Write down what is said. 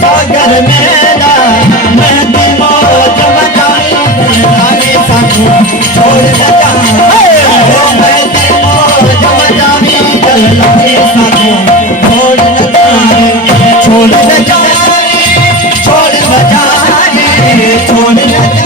सागर मेरा मेहंदी मौज मचाई छोड़ न जाओ मेहंदी मौज मचाई छोड़ न जाए छोड़ न जाए छोड़ न जाए छोड़ न जाए